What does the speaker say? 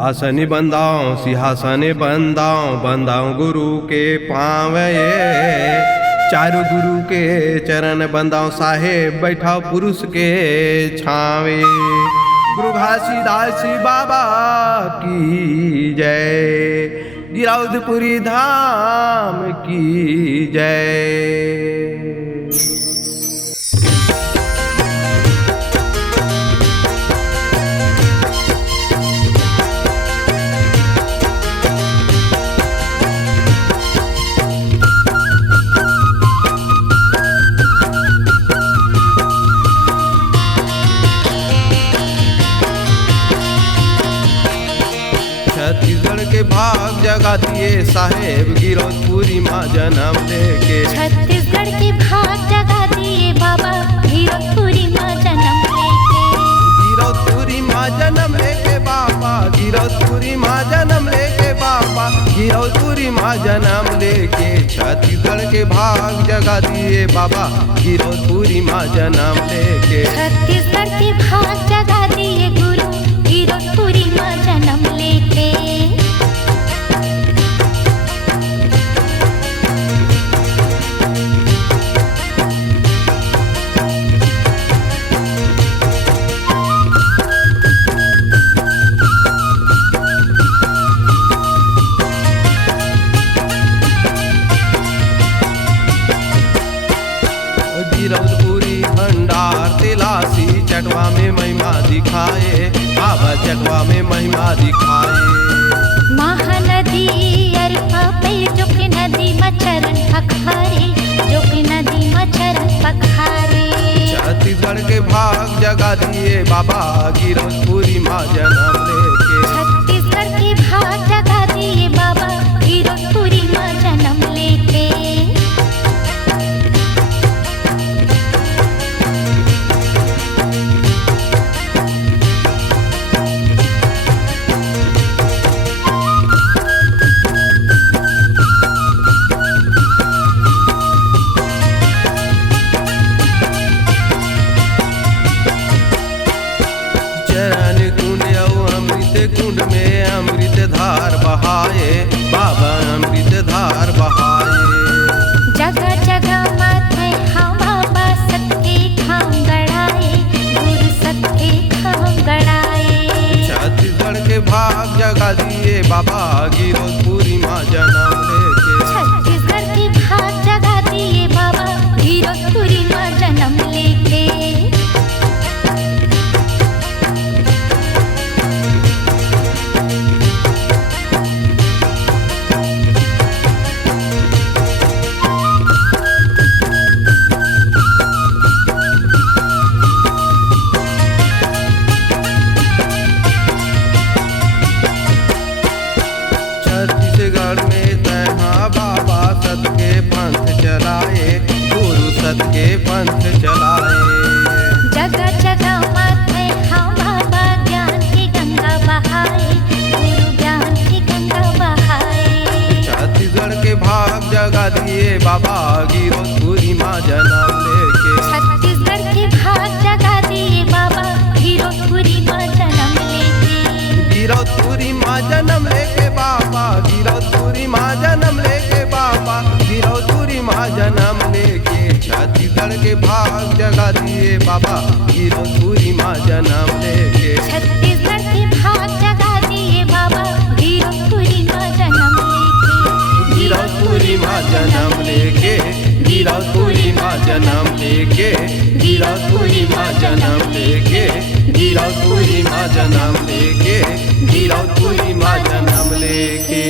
आसनी बंदाऊं सिंहासने बंदाऊं बंदाऊं गुरु के पाँव ये चारों गुरु के चरण बंदाऊं साहेब बैठाओ पुरुष के छावे। गुरु घासीदासी बाबा की जय, गिरौदपुरी धाम की जय। छत्तीसगढ़ के भाग जगा दिए साहेब गिरौदपुरी माँ जन्म लेके। छत्तीसगढ़ के भाग जगा दिए बाबा गिरौदपुरी माँ जन्म लेके। गिरौदपुरी माँ जन्म लेके बाबा, गिरौदपुरी माँ जन्म लेके बाबा, गिरौदपुरी माँ जन्म लेके। छत्तीसगढ़ के भाग जगा दिए बाबा गिरौदपुरी माँ जन्म लेके। छत्तीसगढ़ के भाग जगा दिए गुरु गिरौदपुरी माँ जन्म लेके। गिरौदपुरी भंडार तिलासी चटवा में महिमा दिखाए बाबा, चटवा में महिमा दिखाए। महानदी अरपा पे जोक नदी मचरन पखारे, जोक नदी मचरन पखारे। छत्तीसगढ़ के भाग जगा दिए बाबा गिरौदपुरी माँ जन्म लेके। छत्तीसगढ़ के भाग जगा दिए बाबा गिरौदपुरी माँ जन्म लेके। चरण कुंड अमृत कुंड में अमृत धार बहाए बाबा, अमृत धार बहाए। जगह जगह माथे हवा बा सबके खाम गड़ाए, गुरु सबके खाम गड़ाए। छत्तीसगढ़ के भाग जगा दिए बाबा गिरौदपुरी माँ जन्म लेके। छत्तीसगढ़ के भाग जगा दिए बाबा गिरौदपुरी माँ जन्म लेके। छत्तीसगढ़ में तहाँ बाबा सत के पंथ चलाए, गुरु सत के पंथ चलाए। जगह जगह माथे हवा बा ज्ञान की गंगा बहाए, गुरु ज्ञान की गंगा बहाए। छत्तीसगढ़ के भाग जगा दिए बाबा गिरौदपुरी माँ जन्म लेके। छत्तीसगढ़ के भाग जगा दिए बाबा गिरौदपुरी माँ जन्म लेके। गिरौदपुरी माँ जन्म लेके बाबा, गिरौदपुरी माँ जन्म लेके बाबा, गिरौदपुरी माँ जन्म लेके। छत्तीसगढ़ के भाग जगा दिए बाबा गिरौदपुरी माँ जन्म लेके। छत्तीसगढ़ के भाग जगा दिए बाबा गिरौदपुरी माँ जन्म लेके। गिरौदपुरी माँ जन्म लेके, गिरौदपुरी माँ जन्म लेके, गिरौदपुरी माँ जन्म लेके, गिरौदपुरी माँ जन्म लेके, गिरौदपुरी माँ जन्म लेके।